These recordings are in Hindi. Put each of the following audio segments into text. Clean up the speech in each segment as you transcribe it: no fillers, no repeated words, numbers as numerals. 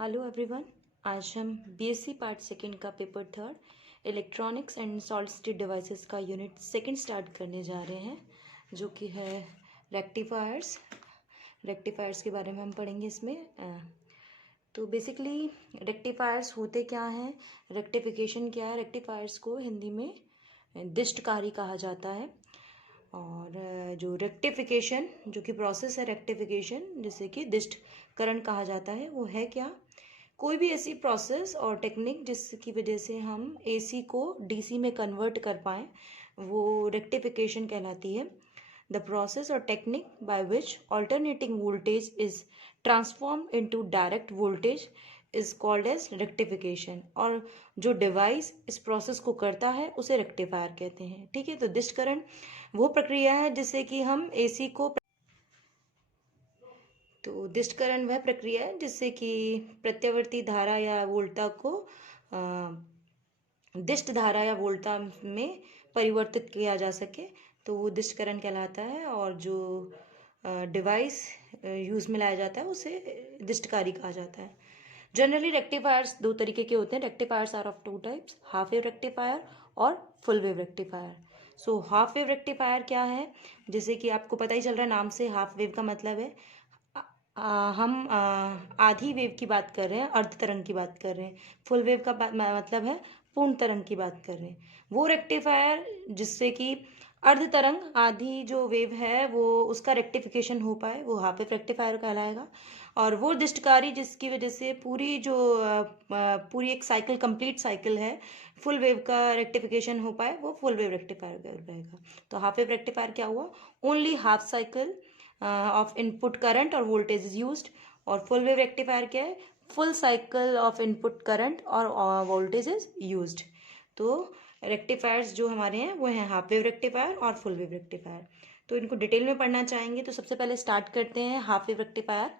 Hello everyone. आज हम बीएससी पार्ट सेकंड का paper third electronics and solid state devices का यूनिट सेकंड स्टार्ट करने जा रहे हैं, जो कि है रेक्टिफायर्स के बारे में हम पढ़ेंगे इसमें। तो बेसिकली रेक्टिफायर्स होते क्या हैं, रेक्टिफिकेशन क्या है। रेक्टिफायर्स को हिंदी में दिष्टकारी कहा जाता है। और जो रेक्टिफिकेशन जो कि प्रोसेस है रेक्टिफिकेशन, जिसे कि दिष्टकरण कहा जाता है, वो है क्या, कोई भी ऐसी प्रोसेस और टेक्निक जिसकी वजह से हम एसी को डीसी में कन्वर्ट कर पाएँ, वो रेक्टिफिकेशन कहलाती है। द प्रोसेस और technique by which alternating voltage is transform into direct voltage is called as rectification. और जो डिवाइस इस प्रोसेस को करता है उसे रेक्टिफायर कहते हैं। ठीक है, तो दिष्टकरण वो प्रक्रिया है जिससे कि हम एसी को दिष्टकरण वह प्रक्रिया है जिससे कि प्रत्यावर्ती धारा या वोल्टा को दिष्ट धारा या वोल्टा में परिवर्तित किया जा सके, तो वो दिष्टकरण कहलाता है। और जो डिवाइस यूज में लाया जाता है उसे दिष्टकारी कहा जाता है। जनरली रेक्टिफायर्स दो तरीके के होते हैं। Rectifiers are of two types, half wave rectifier और full wave rectifier. So half wave rectifier क्या है, जैसे कि आपको पता ही चल रहा है नाम से, हाफ वेव का मतलब है हम आधी वेव की बात कर रहे हैं, अर्ध तरंग की बात कर रहे हैं। फुल वेव का मतलब है पूर्ण तरंग की बात कर रहे हैं। वो रेक्टिफायर जिससे कि अर्ध तरंग आधी जो वेव है वो उसका रेक्टिफिकेशन हो पाए, वो हाफ वेव रेक्टिफायर कहलाएगा। और वो दिष्टकारी जिसकी वजह से पूरी एक साइकिल, कंप्लीट साइकिल है, फुल वेव का रेक्टिफिकेशन हो पाए, वो फुल वेव रेक्टिफायर रहेगा। तो हाफ वेव रेक्टिफायर क्या हुआ, only half cycle of input current और वोल्टेज इज यूज्ड। और फुल वेव रेक्टिफायर क्या है, full cycle of input current और वोल्टेज इज यूज्ड। तो रेक्टिफायर्स जो हमारे हैं वो हैं हाफ वेव रेक्टिफायर और फुल वेव रेक्टिफायर। तो इनको डिटेल में पढ़ना चाहेंगे तो सबसे पहले स्टार्ट करते हैं half wave rectifier.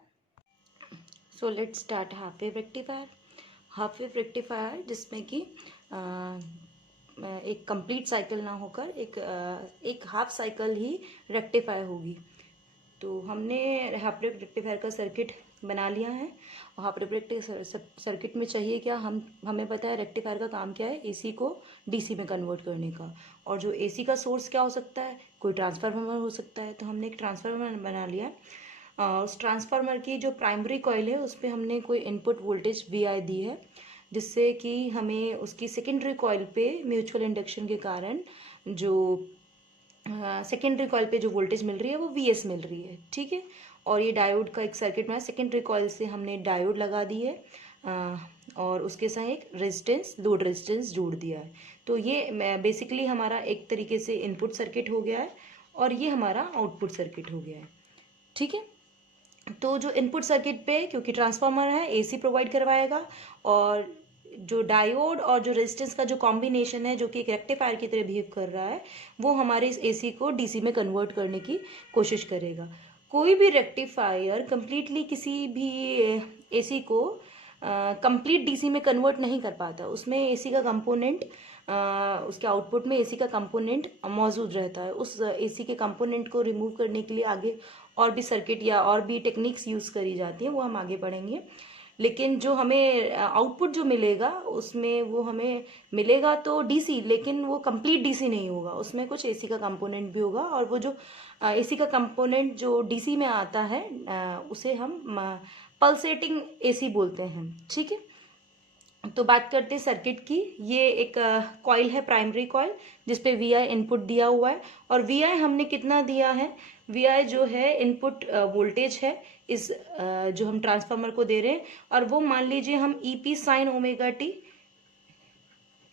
So let's start half wave rectifier. Half wave rectifier जिसमें कि एक कंप्लीट साइकिल ना होकर एक हाफ साइकिल ही रेक्टिफाई होगी। तो हमने हाफ वेव रेक्टिफायर का सर्किट बना लिया है। और हाफ वेव रेक्टिफायर सर्किट में चाहिए क्या, हमें पता है रेक्टिफायर का काम क्या है, एसी को डीसी में कन्वर्ट करने का। और जो एसी का सोर्स क्या हो सकता है, कोई ट्रांसफार्मर हो सकता है। तो हमने एक ट्रांसफार्मर बना लिया है। उस ट्रांसफार्मर की जो प्राइमरी कॉइल है उस पर हमने कोई इनपुट वोल्टेज वी दी है, जिससे कि हमें उसकी सेकेंडरी कॉइल पे म्यूचुअल इंडक्शन के कारण जो सेकेंडरी कॉइल पे जो वोल्टेज मिल रही है वो वीएस मिल रही है। ठीक है, और ये डायोड का एक सर्किट में सेकेंडरी कॉइल से हमने डायोड लगा दी है और उसके साथ एक रेजिस्टेंस, लोड रेजिस्टेंस जोड़ दिया है। तो ये बेसिकली हमारा एक तरीके से इनपुट सर्किट हो गया है और ये हमारा आउटपुट सर्किट हो गया है। ठीक है, तो जो इनपुट सर्किट पे क्योंकि ट्रांसफार्मर है एसी प्रोवाइड करवाएगा, और जो डायोड और जो रेजिस्टेंस का जो कॉम्बिनेशन है जो कि एक रेक्टिफायर की तरह बिहेव कर रहा है, वो हमारे इस एसी को डीसी में कन्वर्ट करने की कोशिश करेगा। कोई भी रेक्टिफायर कंप्लीटली किसी भी एसी को कंप्लीट डीसी में कन्वर्ट नहीं कर पाता। उसमें एसी का कंपोनेंट, उसके आउटपुट में एसी का कंपोनेंट मौजूद रहता है। उस एसी के कंपोनेंट को रिमूव करने के लिए आगे और भी सर्किट या और भी टेक्निक्स यूज़ करी जाती हैं, वो हम आगे पढ़ेंगे। लेकिन जो हमें आउटपुट जो मिलेगा उसमें वो हमें मिलेगा तो डीसी, लेकिन वो कंप्लीट डीसी नहीं होगा, उसमें कुछ एसी का कंपोनेंट भी होगा। और वो जो एसी का कंपोनेंट जो डीसी में आता है उसे हम पल्सेटिंग एसी बोलते हैं। ठीक है, तो बात करते हैं सर्किट की। ये एक कॉइल है, प्राइमरी कॉइल, जिसपे वी आई इनपुट दिया हुआ है। और वी आई हमने कितना दिया है, वी आई जो है इनपुट वोल्टेज है इस जो हम ट्रांसफार्मर को दे रहे हैं, और वो मान लीजिए हम ईपी साइन ओमेगा टी,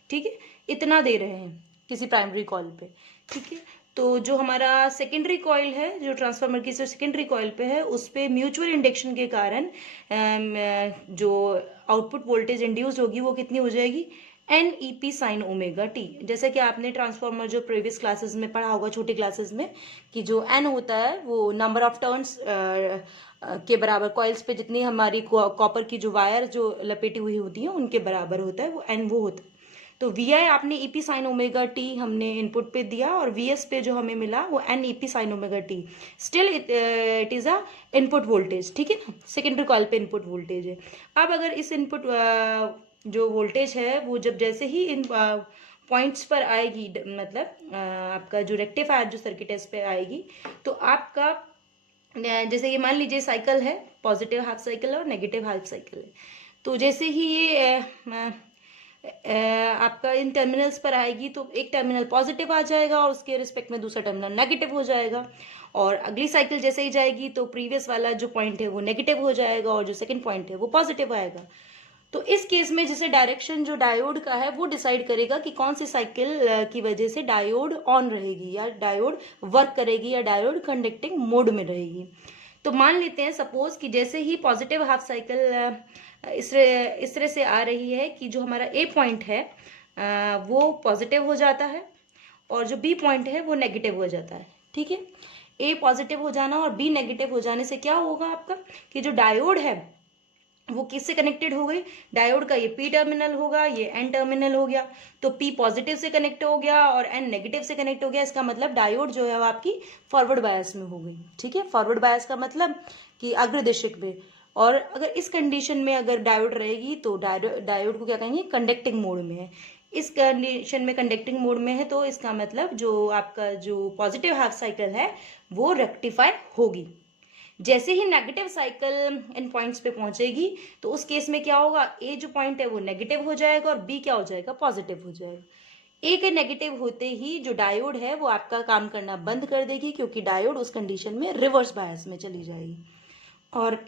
ठीक है, इतना दे रहे हैं किसी प्राइमरी कॉइल पे। ठीक है, तो जो हमारा सेकेंडरी कॉइल है, जो ट्रांसफार्मर की जो सेकेंडरी कॉइल पे है, उस पे म्यूचुअल इंडक्शन के कारण जो आउटपुट वोल्टेज इंड्यूस होगी वो कितनी हो जाएगी, N E P sine omega T. जैसे कि आपने ट्रांसफार्मर जो प्रीवियस क्लासेस में पढ़ा होगा, छोटी क्लासेस में, कि जो एन होता है वो नंबर ऑफ टर्न्स के बराबर, कॉइल्स पे जितनी हमारी कॉपर की जो वायर जो लपेटी हुई होती है उनके बराबर होता है, वो एन वो होता है। तो वी आई आपने ई पी साइन ओमेगा टी हमने इनपुट पे दिया, और वी एस पे जो हमें मिला वो N E P sine omega T. Still it is a input voltage, ठीक है ना, सेकेंडरी कॉइल पे इनपुट वोल्टेज है। अब अगर इस इनपुट जो वोल्टेज है वो जब जैसे ही इन पॉइंट्स पर आएगी, मतलब आपका जो रेक्टिफायर जो सर्किट है इस पे आएगी, तो आपका जैसे ये मान लीजिए साइकिल है, पॉजिटिव हाफ साइकिल है और नेगेटिव हाफ साइकिल है। तो जैसे ही ये आपका इन टर्मिनल्स पर आएगी तो एक टर्मिनल पॉजिटिव आ जाएगा और उसके रिस्पेक्ट में दूसरा टर्मिनल नेगेटिव हो जाएगा, और अगली साइकिल जैसे ही जाएगी तो प्रीवियस वाला जो पॉइंट है वो नेगेटिव हो जाएगा और जो सेकंड पॉइंट है वो पॉजिटिव आएगा। तो इस केस में जैसे डायरेक्शन जो डायोड का है वो डिसाइड करेगा कि कौन सी साइकिल की वजह से डायोड ऑन रहेगी या डायोड वर्क करेगी या डायोड कंडक्टिंग मोड में रहेगी। तो मान लेते हैं सपोज कि जैसे ही पॉजिटिव हाफ साइकिल इस तरह से आ रही है कि जो हमारा ए पॉइंट है वो पॉजिटिव हो जाता है और जो बी पॉइंट है वो नेगेटिव हो जाता है, ठीक है। ए पॉजिटिव हो जाना और बी नेगेटिव हो जाने से क्या होगा आपका कि जो डायोड है वो किससे कनेक्टेड हो गई, डायोड का ये पी टर्मिनल होगा, ये एन टर्मिनल हो गया, तो पी पॉजिटिव से कनेक्ट हो गया और एन नेगेटिव से कनेक्ट हो गया। इसका मतलब डायोड जो है वो आपकी फॉरवर्ड बायस में हो गई, ठीक है। फॉरवर्ड बायस का मतलब कि अग्रदिशक में। और अगर इस कंडीशन में अगर डायोड रहेगी तो डायोड को क्या कहेंगे, कंडक्टिंग मोड में है। इस कंडीशन में कंडक्टिंग मोड में है तो इसका मतलब जो आपका जो पॉजिटिव हाफ साइकिल है वो रेक्टिफाई होगी। जैसे ही नेगेटिव साइकिल इन पॉइंट्स पे पहुंचेगी तो उस केस में क्या होगा, ए जो पॉइंट है वो नेगेटिव हो जाएगा और बी क्या हो जाएगा, पॉजिटिव हो जाएगा। ए के नेगेटिव होते ही जो डायोड है वो आपका काम करना बंद कर देगी, क्योंकि डायोड उस कंडीशन में रिवर्स बायस में चली जाएगी, और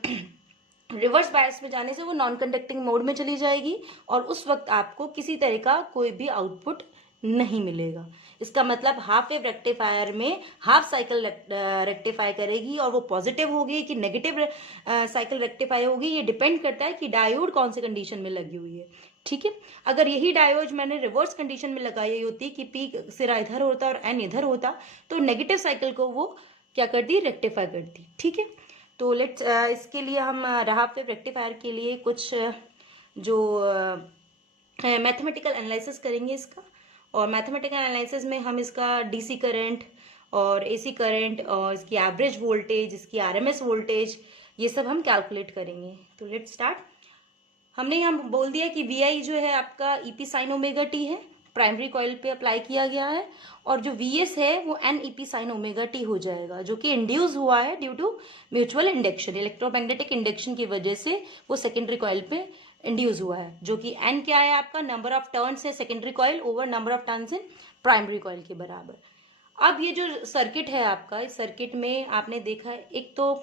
रिवर्स बायस में जाने से वो नॉन कंडक्टिंग मोड में चली जाएगी और उस वक्त आपको किसी तरह का कोई भी आउटपुट नहीं मिलेगा। इसका मतलब हाफ वेव रेक्टिफायर में हाफ साइकिल रेक्टिफाई करेगी और वो पॉजिटिव होगी कि नेगेटिव साइकिल रेक्टिफाई होगी, ये डिपेंड करता है कि डायोड कौन से कंडीशन में लगी हुई है, ठीक है। अगर यही डायोड मैंने रिवर्स कंडीशन में लगाई होती कि पी सिरा इधर होता और एन इधर होता तो नेगेटिव साइकिल को वो क्या करती, रेक्टिफाई करती, ठीक है। तो लेट्स इसके लिए हम हाफ वेव रेक्टिफायर के लिए कुछ जो मैथमेटिकल एनालिसिस करेंगे इसका, और मैथमेटिकल एनालिसिस में हम इसका डीसी करंट और एसी करंट और इसकी एवरेज वोल्टेज, इसकी आरएमएस वोल्टेज, ये सब हम कैलकुलेट करेंगे। तो लेट्स स्टार्ट। हमने यहाँ बोल दिया कि वी आई जो है आपका ईपी साइन ओमेगा टी है, प्राइमरी कॉइल पे अप्लाई किया गया है, और जो वी एस है वो N EP sine omega T हो जाएगा, जो कि इंड्यूस हुआ है due to mutual induction, electromagnetic induction की वजह से वो सेकेंडरी कॉइल पे इंड्यूस हुआ है, जो कि एन क्या है आपका, नंबर ऑफ टर्न्स है secondary coil over number of turns in primary coil के बराबर। अब ये जो सर्किट है आपका, इस सर्किट में आपने देखा है एक तो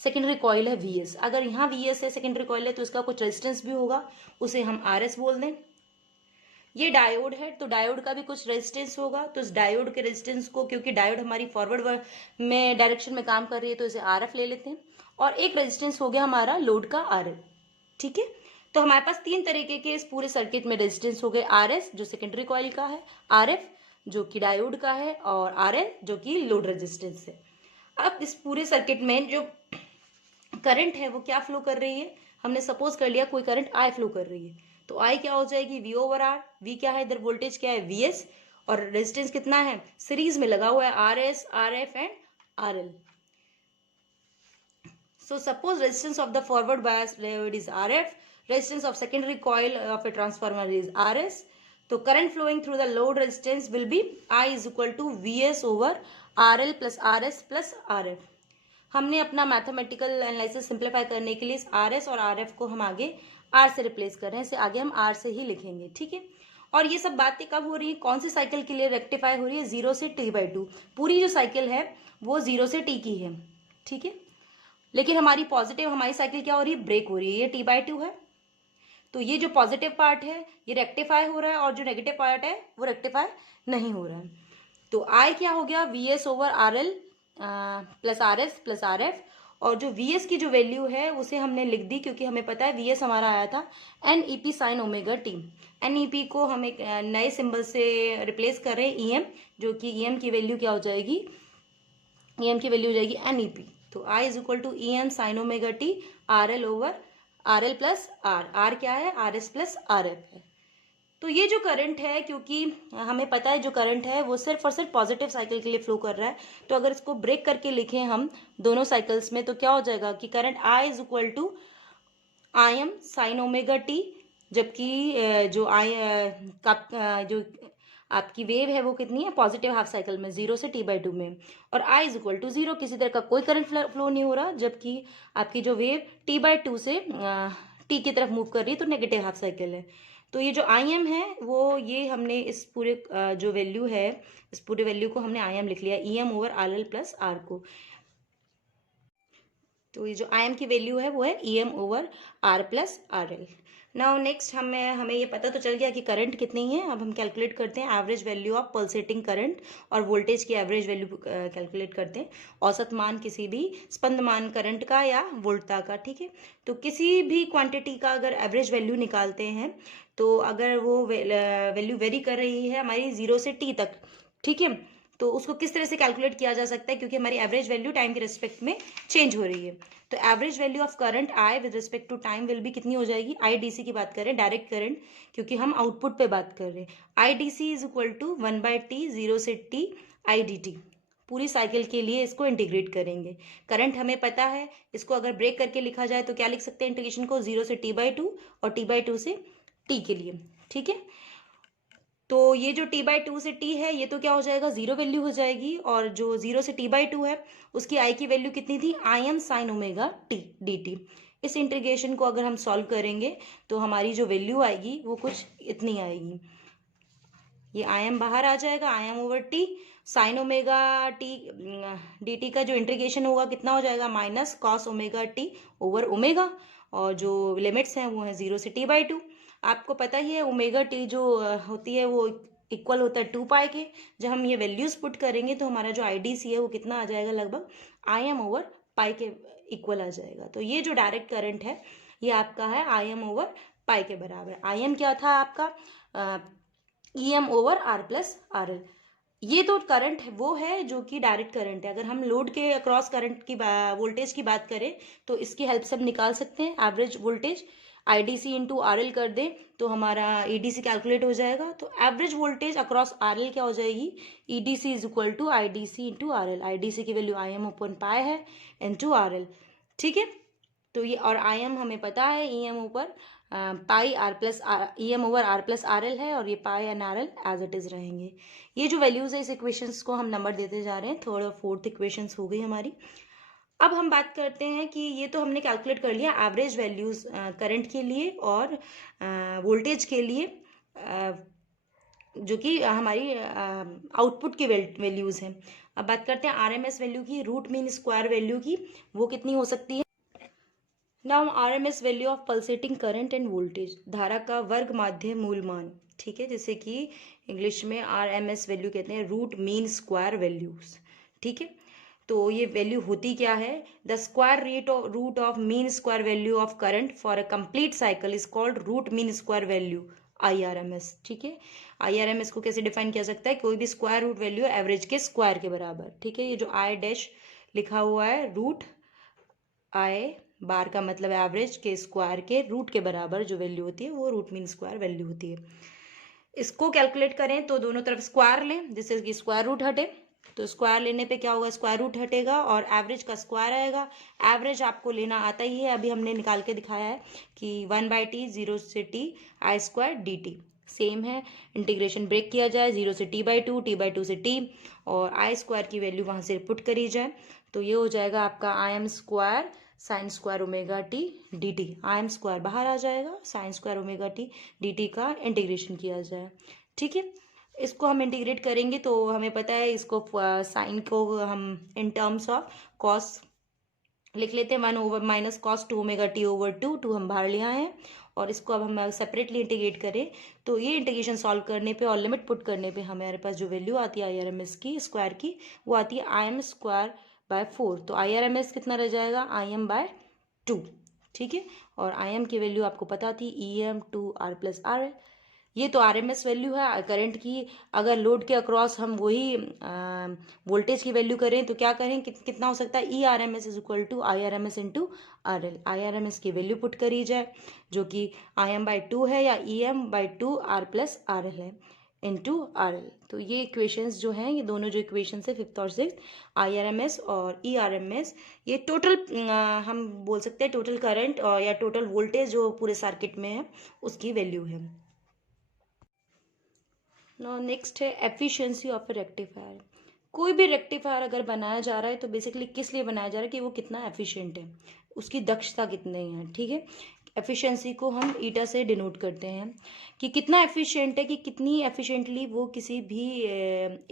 सेकेंडरी कॉइल है वी एस, अगर यहाँ वी एस है सेकेंडरी कॉइल है तो इसका कुछ रेजिस्टेंस भी होगा, उसे हम आर एस बोल दें। ये डायोड है तो डायोड का भी कुछ रेजिस्टेंस होगा, तो इस डायोड के रेजिस्टेंस को, क्योंकि डायोड हमारी फॉरवर्ड में डायरेक्शन में काम कर रही है तो इसे आर एफ ले लेते हैं, और एक रेजिस्टेंस हो गया हमारा लोड का आर एल, ठीक है। तो हमारे पास तीन तरीके के इस पूरे सर्किट में रेजिस्टेंस हो गए, आर एस जो सेकेंडरी कॉइल का है, आर एफ जो कि डायोड का है, और आर एल जो कि लोड रेजिस्टेंस है। अब इस पूरे सर्किट में जो करंट है वो क्या फ्लो कर रही है, हमने सपोज कर लिया कोई करंट आई फ्लो कर रही है, तो आई क्या हो जाएगी, वी ओवर आर, वी क्या है इधर, वोल्टेज क्या है वी एस, और रेजिस्टेंस कितना है, सीरीज में लगा हुआ है R S, R F and R L. So suppose resistance of the forward bias diode is R F, resistance of secondary coil of a transformer is R S, तो current flowing through the load resistance will be I is equal to V S over R L plus R S plus R F. हमने अपना मैथमेटिकल एनालिसिस सिंप्लीफाई करने के लिए इस आर एस और आर एफ को हम आगे आर से रिप्लेस कर रहे हैं, इसे आगे हम आर से ही लिखेंगे, ठीक है। और ये सब बातें कब हो रही है, कौन सी साइकिल के लिए रेक्टिफाई हो रही है, 0 से t/2, पूरी जो साइकिल है वो 0 से t की है, ठीक है। लेकिन हमारी पॉजिटिव हमारी साइकिल क्या हो रही है, ब्रेक हो रही है, ये t/2 है, तो ये जो पॉजिटिव पार्ट है ये रेक्टिफाई हो रहा है और जो नेगेटिव पार्ट है वो रेक्टिफाई नहीं हो रहा है। तो आई क्या हो गया, we S over R L plus R S plus R F, और जो वी एस की जो वैल्यू है उसे हमने लिख दी, क्योंकि हमें पता है वी एस हमारा आया था N E P sine omega T, N E P को हम एक नए सिंबल से रिप्लेस कर रहे हैं ई एम, जो कि ई एम की वैल्यू क्या हो जाएगी, ई एम की वैल्यू हो जाएगी एन ई पी, तो I is equal to E M sine omega T R L over R L plus R, R क्या है R S plus R F है। तो ये जो करंट है, क्योंकि हमें पता है जो करंट है वो सिर्फ और सिर्फ पॉजिटिव साइकिल के लिए फ्लो कर रहा है, तो अगर इसको ब्रेक करके लिखें हम दोनों साइकिल्स में, तो क्या हो जाएगा कि current I is equal to I M sine omega T, जबकि जो जो आपकी वेव है वो कितनी है, पॉजिटिव हाफ साइकिल में 0 से t/2 में, और आई इज इक्वल टू 0, किसी तरह का कोई करंट फ्लो नहीं हो रहा, जबकि आपकी जो वेव t/2 से टी की तरफ मूव कर रही है, तो नेगेटिव हाफ साइकिल है। तो ये जो आई एम है वो, ये हमने इस पूरे जो वैल्यू है, इस पूरे वैल्यू को हमने आई एम लिख लिया, E M over R L plus R को। तो ये जो आई एम की वैल्यू है वो है E M over R plus R L. Now next हमें ये पता तो चल गया कि करंट कितनी है। अब हम कैलकुलेट करते हैं average value of pulsating current, और वोल्टेज की एवरेज वैल्यू कैलकुलेट करते हैं, औसत मान किसी भी स्पंदमान करंट का या वोल्टता का। ठीक है, तो किसी भी क्वांटिटी का अगर एवरेज वैल्यू निकालते हैं, तो अगर वो वैल्यू वेरी कर रही है हमारी 0 से t तक, ठीक है, तो उसको किस तरह से कैलकुलेट किया जा सकता है, क्योंकि हमारी एवरेज वैल्यू टाइम के रिस्पेक्ट में चेंज हो रही है। तो average value of current I with respect to time will भी कितनी हो जाएगी, आई डी सी की बात करें, डायरेक्ट करंट, क्योंकि हम आउटपुट पे बात कर रहे हैं, I D C is equal to 1/t 0 से t आई डी टी। पूरी साइकिल के लिए इसको इंटीग्रेट करेंगे। करंट हमें पता है, इसको अगर ब्रेक करके लिखा जाए तो क्या लिख सकते हैं इंटीग्रेशन को, 0 से t/2 और t/2 से t के लिए। ठीक है, तो ये जो t/2 से t है, ये तो क्या हो जाएगा, 0 वैल्यू हो जाएगी, और जो 0 से t/2 है उसकी i की वैल्यू कितनी थी, आई M sine omega T D T. इस इंटीग्रेशन को अगर हम सॉल्व करेंगे तो हमारी जो वैल्यू आएगी वो कुछ इतनी आएगी, ये आई एम बाहर आ जाएगा, आई M over T sign omega T D T का जो इंटीग्रेशन होगा कितना हो जाएगा, minus cos omega T over omega, और जो लिमिट्स हैं वो हैं 0 से t/2। आपको पता ही है ओमेगा टी जो होती है वो इक्वल होता है 2 पाई के। जब हम ये वैल्यूज पुट करेंगे तो हमारा जो आई डी सी है वो कितना आ जाएगा, लगभग आई एम ओवर पाई के इक्वल आ जाएगा। तो ये जो डायरेक्ट करंट है ये आपका है आई एम ओवर पाई के बराबर। आई एम क्या था आपका, E M over R plus R L. ये तो करंट वो है जो कि डायरेक्ट करंट है। अगर हम लोड के अक्रॉस करंट की वोल्टेज की बात करें तो इसकी हेल्प से हम निकाल सकते हैं average voltage, I D C into R L कर दें तो हमारा ई डी सी कैलकुलेट हो जाएगा। तो average voltage across R L क्या हो जाएगी, E D C is equal to I D C into R L. I D C की value I M upon pi है इंटू आर एल। ठीक है, तो ये और आई एम हमें पता है ई एम ऊपर pi R plus E M over R plus R L है, और ये pi and R L as it is रहेंगे। ये जो वैल्यूज है इस इक्वेशंस को हम नंबर देते जा रहे हैं, थर्ड और फोर्थ इक्वेशंस हो गई हमारी। अब हम बात करते हैं कि ये तो हमने कैलकुलेट कर लिया एवरेज वैल्यूज करंट के लिए और वोल्टेज के लिए, जो कि हमारी आउटपुट की वैल्यूज हैं। अब बात करते हैं आरएमएस वैल्यू की, रूट मीन स्क्वायर वैल्यू की, वो कितनी हो सकती है। Now RMS value of pulsating current end voltage, धारा का वर्ग माध्य मूल मान, ठीक है, जैसे कि इंग्लिश में आरएमएस वैल्यू कहते हैं रूट मीन स्क्वायर वैल्यूज। ठीक है, तो ये वैल्यू होती क्या है, the square root of mean square value of current for a complete cycle is called root mean square value IRMS. ठीक है, आईआरएमएस को कैसे डिफाइन किया सकता है, कोई भी स्क्वायर रूट वैल्यू एवरेज के स्क्वायर के बराबर। ठीक है, ये जो आई डैश लिखा हुआ है, रूट आई बार का मतलब एवरेज के स्क्वायर के रूट के बराबर जो वैल्यू होती है वो रूट मीन स्क्वायर वैल्यू होती है। इसको कैलकुलेट करें तो दोनों तरफ स्क्वायर लें जिससे कि स्क्वायर रूट हटे, तो स्क्वायर लेने पे क्या होगा, स्क्वायर रूट हटेगा और एवरेज का स्क्वायर आएगा। एवरेज आपको लेना आता ही है, अभी हमने निकाल के दिखाया है कि 1/t 0 से t आई स्क्वायर डी टी सेम है। इंटीग्रेशन ब्रेक किया जाए 0 से t/2 t/2 से t और आई स्क्वायर की वैल्यू वहाँ से पुट करी जाए तो ये हो जाएगा आपका I am square sine square omega T D T. I am square बाहर आ जाएगा, sine square omega T D T का इंटीग्रेशन किया जाए। ठीक है, इसको हम इंटीग्रेट करेंगे तो हमें पता है इसको साइन को हम इन टर्म्स ऑफ कॉस लिख लेते हैं, 1 over minus cos 2 omega T over 2 हम बाहर लिया है। और इसको अब हम सेपरेटली इंटीग्रेट करें तो ये इंटीग्रेशन सॉल्व करने पे और लिमिट पुट करने पे हमारे पास जो वैल्यू आती है आई आर एम एस की स्क्वायर की वो आती है आई एम स्क्वायर बाय 4। तो आई आर एम एस कितना रह जाएगा, आई एम बाय 2। ठीक है, और आई एम की वैल्यू आपको पता थी E M to R plus R L. ये तो आरएमएस वैल्यू है करंट की। अगर लोड के अक्रॉस हम वही वोल्टेज की वैल्यू करें तो क्या करें, कितना हो सकता है, E R M S is equal to I R M S into R L. I R M S की वैल्यू पुट करी जाए जो कि आई एम बाई टू है या E M by two R plus R L है इंटू आर एल। तो ये इक्वेशंस जो हैं, ये दोनों जो इक्वेशंस है फिफ्थ और six, I R M S और ई आर एम एस, ये टोटल हम बोल सकते हैं टोटल करंट और या टोटल वोल्टेज जो पूरे सर्किट में है उसकी वैल्यू है। नाउ नेक्स्ट है एफिशिएंसी ऑफ ए रेक्टिफायर। कोई भी रेक्टिफायर अगर बनाया जा रहा है तो बेसिकली किस लिए बनाया जा रहा है कि वो कितना एफिशिएंट है, उसकी दक्षता कितनी है, ठीक है। एफिशिएंसी को हम ईटा से डिनोट करते हैं कि कितना एफिशिएंट है, कि कितनी एफिशिएंटली वो किसी भी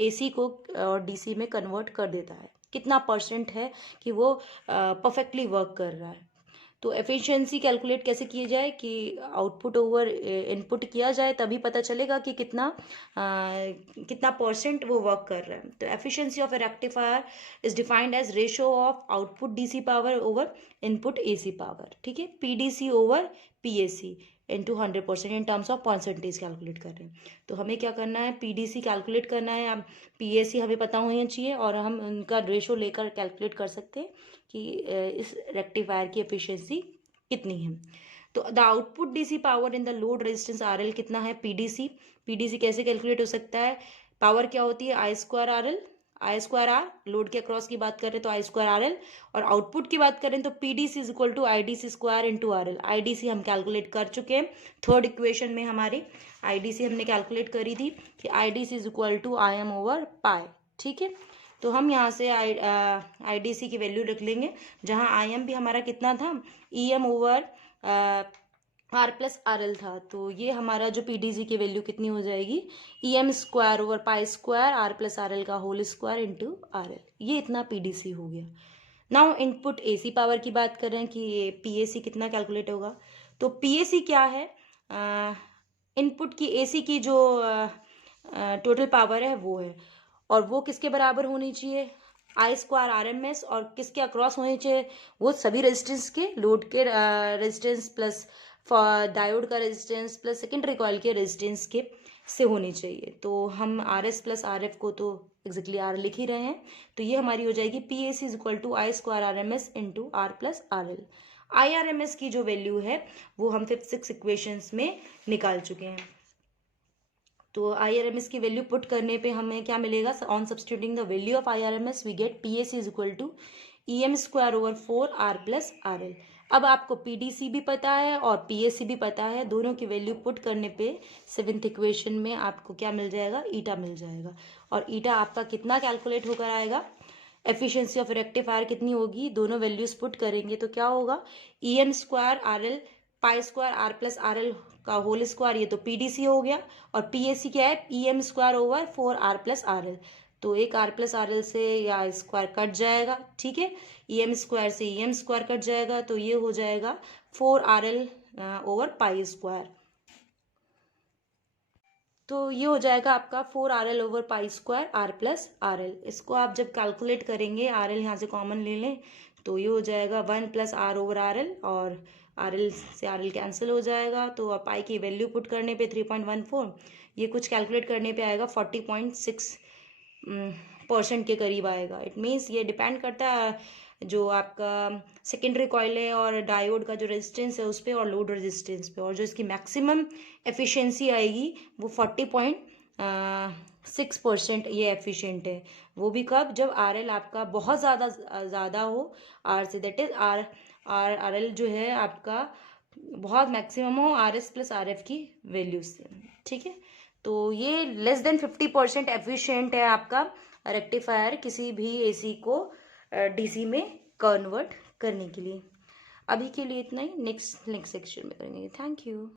एसी को और डीसी में कन्वर्ट कर देता है, कितना परसेंट है कि वो परफेक्टली वर्क कर रहा है। तो एफिशिएंसी कैलकुलेट कैसे किया जाए कि आउटपुट ओवर इनपुट किया जाए, तभी पता चलेगा कि कितना परसेंट वो वर्क कर रहा है। तो efficiency of a rectifier is defined as ratio of output DC power over input AC power, ठीक है। PDC over PAC into 100% in terms of percentage calculate कर रहे हैं। तो हमें क्या करना है, पीडीसी कैलकुलेट करना है, अब पीएसी हमें पता होना चाहिए और हम उनका रेशो लेकर कैलकुलेट कर सकते हैं कि इस रेक्टिफायर की एफिशिएंसी कितनी है। तो the output DC power in the load resistance RL कितना है, पीडीसी। पीडीसी कैसे कैलकुलेट हो सकता है, पावर क्या होती है, I square R L, I square R, load के अक्रॉस की बात करें तो आई स्क्वायर आर एल, और आउटपुट की बात करें तो PDC is equal to IDC square into R L. IDC हम कैलकुलेट कर चुके हैं थर्ड इक्वेशन में, हमारी आईडीसी हमने कैलकुलेट करी थी कि IDC is equal to I M over pi, ठीक है। तो हम यहाँ से आईडीसी की वैल्यू रख लेंगे, जहाँ आई एम भी हमारा कितना था, E M over R plus R L था। तो ये हमारा जो पीडीसी की वैल्यू कितनी हो जाएगी, E M square over pi square R plus R L का whole square into R L, ये इतना पीडीसी हो गया। नाउ इनपुट एसी पावर की बात करें कि पीएसी कितना कैलकुलेट होगा, तो पीएसी क्या है, इनपुट की एसी की जो टोटल पावर है वो है, और वो किसके बराबर होनी चाहिए, आई स्क्वायर आर एम एस, और किसके अक्रॉस होनी चाहिए, वो सभी रेजिस्टेंस के, लोड के रेजिस्टेंस प्लस डायोड का रेजिस्टेंस प्लस सेकेंडरी कॉइल के रेजिस्टेंस के से होनी चाहिए। तो हम are S plus R F को तो एग्जैक्टली आर लिख ही रहे हैं, तो ये हमारी हो जाएगी P A C is equal to I square R M S into R plus R L. I R M S की जो वैल्यू है वो हम फिफ्थ सिक्स इक्वेशंस में निकाल चुके हैं। तो आई आर एम एस की वैल्यू पुट करने पे हमें क्या मिलेगा, on substituting the value of I R M S we get P A C is equal to E M square over 4 R plus R L. अब आपको पीडीसी भी पता है और पीएसी भी पता है, दोनों की वैल्यू पुट करने पे सेवेंथ इक्वेशन में आपको क्या मिल जाएगा, ईटा मिल जाएगा। और ईटा आपका कितना कैलकुलेट होकर आएगा, एफिशिएंसी ऑफ रेक्टिफायर कितनी होगी, दोनों वैल्यूज पुट करेंगे तो क्या होगा, E M square R L pi square R plus R L का होल स्क्वायर, ये तो पीडीसी हो गया, और पीएसी क्या है, E M square over 4 R plus R L. तो एक आर प्लस आर एल से या स्क्वायर कट जाएगा, ठीक है, ई एम स्क्वायर से ई एम स्क्वायर कट जाएगा, तो ये हो जाएगा 4 R L over pi square. तो ये हो जाएगा आपका 4 R L over pi square R plus R L. इसको आप जब कैलकुलेट करेंगे, आर एल यहाँ से कॉमन ले लें, तो ये हो जाएगा 1 plus R over R L, और आर एल से आर एल कैंसिल हो जाएगा। तो पाई की वैल्यू पुट करने पे 3.14, ये कुछ कैलकुलेट करने पे आएगा 40.6% के करीब आएगा। इट मीन्स ये डिपेंड करता है जो आपका सेकेंडरी कॉइल है और डायोड का जो रेजिस्टेंस है उस पर, और लोड रेजिस्टेंस पे, और जो इसकी मैक्सिमम एफिशिएंसी आएगी वो 40.6% ये एफिशिएंट है। वो भी कब, जब आर एल आपका बहुत ज़्यादा हो आर से, दैट इज आर एल जो है आपका बहुत मैक्सिमम हो are S plus R F की वैल्यू से, ठीक है। तो ये लेस देन 50% एफिशिएंट है आपका रेक्टिफायर किसी भी एसी को डीसी में कन्वर्ट करने के लिए। अभी के लिए इतना ही, नेक्स्ट सेक्शन में करेंगे। Thank you.